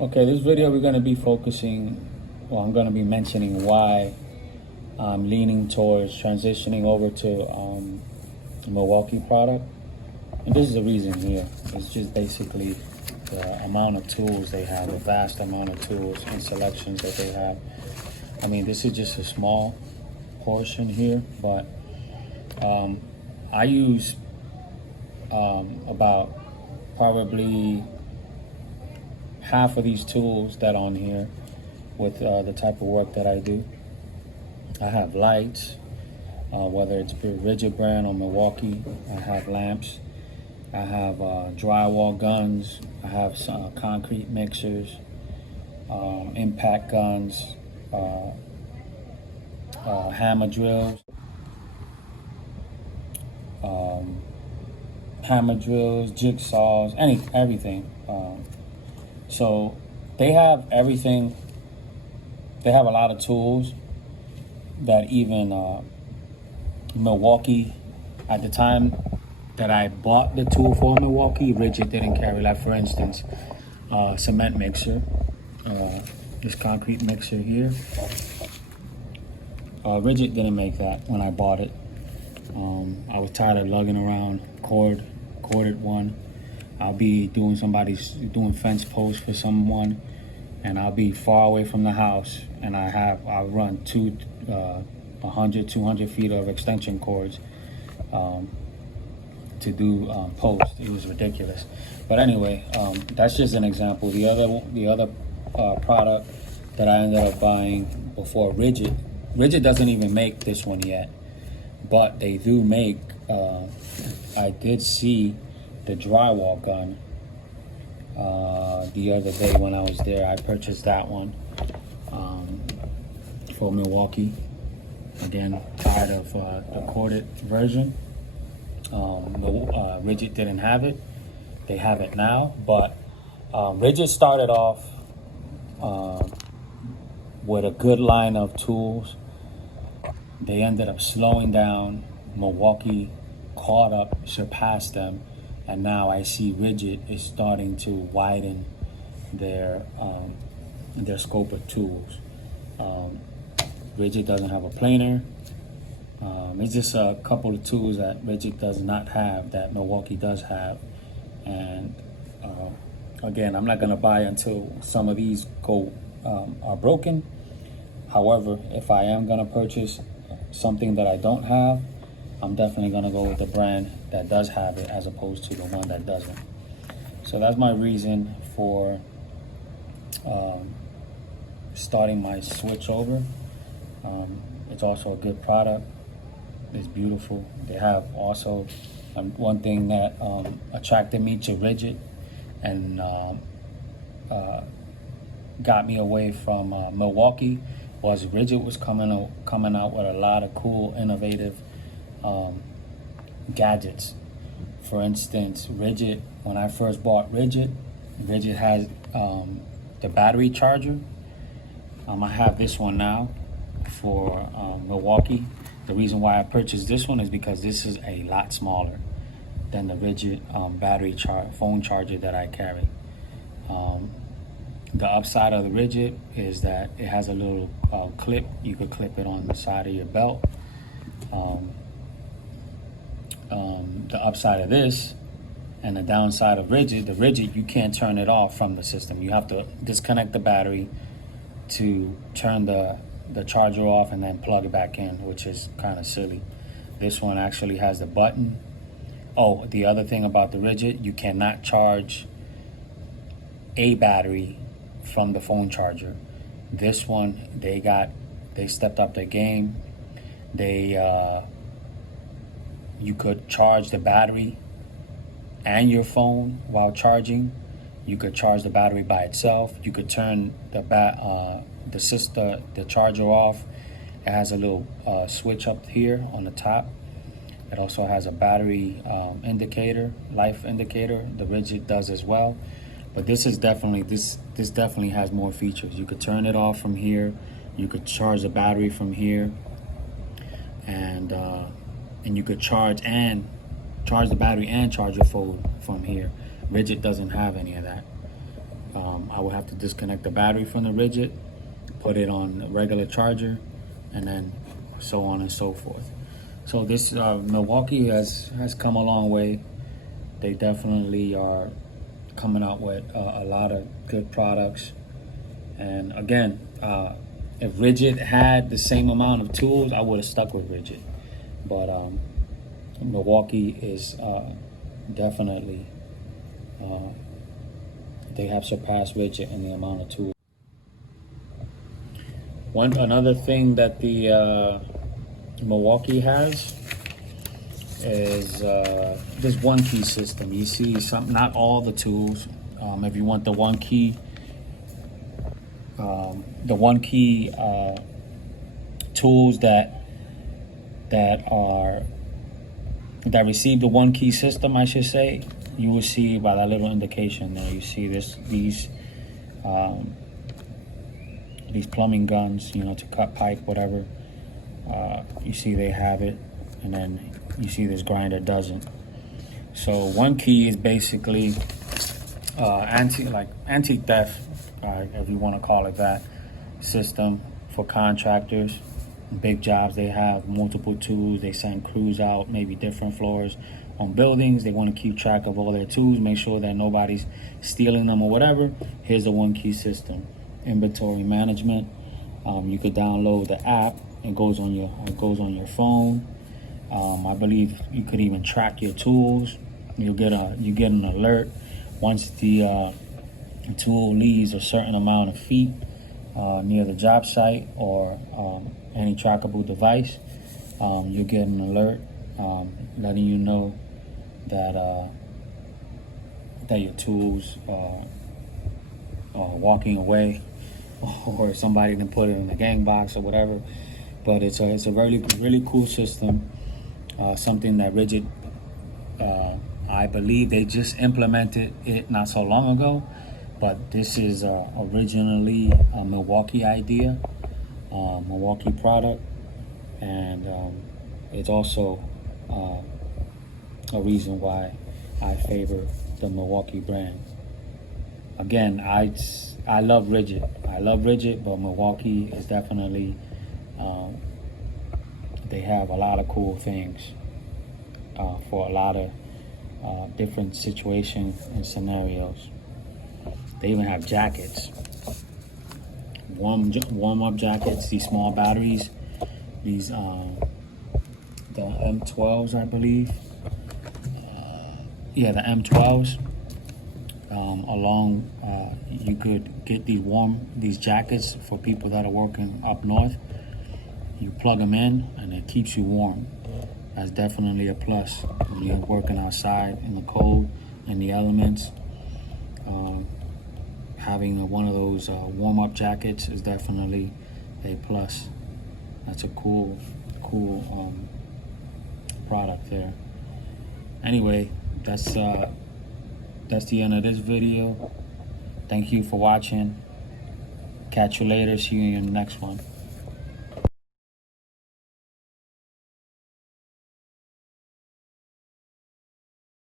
Okay, this video we're going to be focusing, well, I'm going to be mentioning why I'm leaning towards transitioning over to a Milwaukee product. And this is the reason here. It's just basically the amount of tools they have, the vast amount of tools and selections that they have. I mean, this is just a small portion here, but I use about probably half of these tools that are on here with the type of work that I do. I have lights, whether it's Rigid brand or Milwaukee. I have lamps. I have drywall guns. I have some concrete mixers, impact guns, hammer drills, jigsaws, everything. So they have everything. They have a lot of tools that even Milwaukee, at the time that I bought the tool for Milwaukee, Rigid didn't carry. Like, for instance, cement mixer, this concrete mixer here. Rigid didn't make that when I bought it. I was tired of lugging around corded one. I'll be doing fence posts for someone, and I'll be far away from the house, and I'll run 100, 200 feet of extension cords to do posts. It was ridiculous. But anyway, that's just an example. The other product that I ended up buying before Rigid doesn't even make this one yet, but they do make, I did see the drywall gun the other day when I was there. I purchased that one for Milwaukee. Again, tired of the corded version. Rigid didn't have it. They have it now, but Rigid started off with a good line of tools. They ended up slowing down. Milwaukee caught up, surpassed them, and now I see Rigid is starting to widen their scope of tools. Rigid doesn't have a planer. It's just a couple of tools that Rigid does not have that Milwaukee does have. And again, I'm not gonna buy until some of these are broken. However, if I am gonna purchase something that I don't have, I'm definitely gonna go with the brand that does have it as opposed to the one that doesn't. So that's my reason for starting my switch over. It's also a good product. It's beautiful. They have also one thing that attracted me to Rigid and got me away from Milwaukee was Rigid was coming out with a lot of cool, innovative gadgets. For instance, Rigid, when I first bought Rigid has the battery charger. I have this one now for Milwaukee. The reason why I purchased this one is because this is a lot smaller than the Rigid phone charger that I carry. The upside of the Rigid is that it has a little clip. You could clip it on the side of your belt. The upside of this and the downside of the Rigid, you can't turn it off from the system. You have to disconnect the battery to turn the charger off and then plug it back in, which is kind of silly. This one actually has the button. Oh, the other thing about the Rigid, you cannot charge a battery from the phone charger. This one, they stepped up their game. You could charge the battery and your phone while charging. You could charge the battery by itself. You could turn the charger off. It has a little switch up here on the top. It also has a battery life indicator. The Rigid does as well. But this definitely has more features. You could turn it off from here. You could charge the battery from here, and you could charge the battery and charge your phone from here. Rigid doesn't have any of that. I would have to disconnect the battery from the Rigid, put it on a regular charger, and then so on and so forth. So this Milwaukee has come a long way. They definitely are coming out with a lot of good products. And again, if Rigid had the same amount of tools, I would have stuck with Rigid. But Milwaukee is definitely, they have surpassed Rigid in the amount of tools. Another thing that the Milwaukee has is this one key system. You see not all the tools. If you want the one key tools that receive the one key system, I should say, you will see by that little indication there. You see these plumbing guns, to cut pipe, whatever. You see they have it, and then you see this grinder doesn't. So one key is basically anti-theft, if you want to call it that, system for contractors. Big jobs, they have multiple tools. They send crews out, maybe different floors on buildings. They want to keep track of all their tools, make sure that nobody's stealing them or whatever. Here's the one key system. Inventory management. You could download the app. It goes on your phone. I believe you could even track your tools. You get an alert once the tool leaves a certain amount of feet near the job site or any trackable device. You get an alert letting you know that your tools are walking away, or somebody can put it in the gang box or whatever. But it's a really cool system. Something that Rigid, I believe they just implemented it not so long ago, but this is originally a Milwaukee idea, Milwaukee product, and it's also a reason why I favor the Milwaukee brand. Again, I love Rigid. But Milwaukee is definitely, they have a lot of cool things for a lot of different situations and scenarios. They even have jackets, warm-up jackets, these small batteries, these the M12s, I believe. The M12s. You could get these jackets for people that are working up north. You plug them in and it keeps you warm. That's definitely a plus when you're working outside in the cold and the elements. Having one of those warm-up jackets is definitely a plus. That's a cool product there. Anyway, that's the end of this video. Thank you for watching. Catch you later. See you in the next one.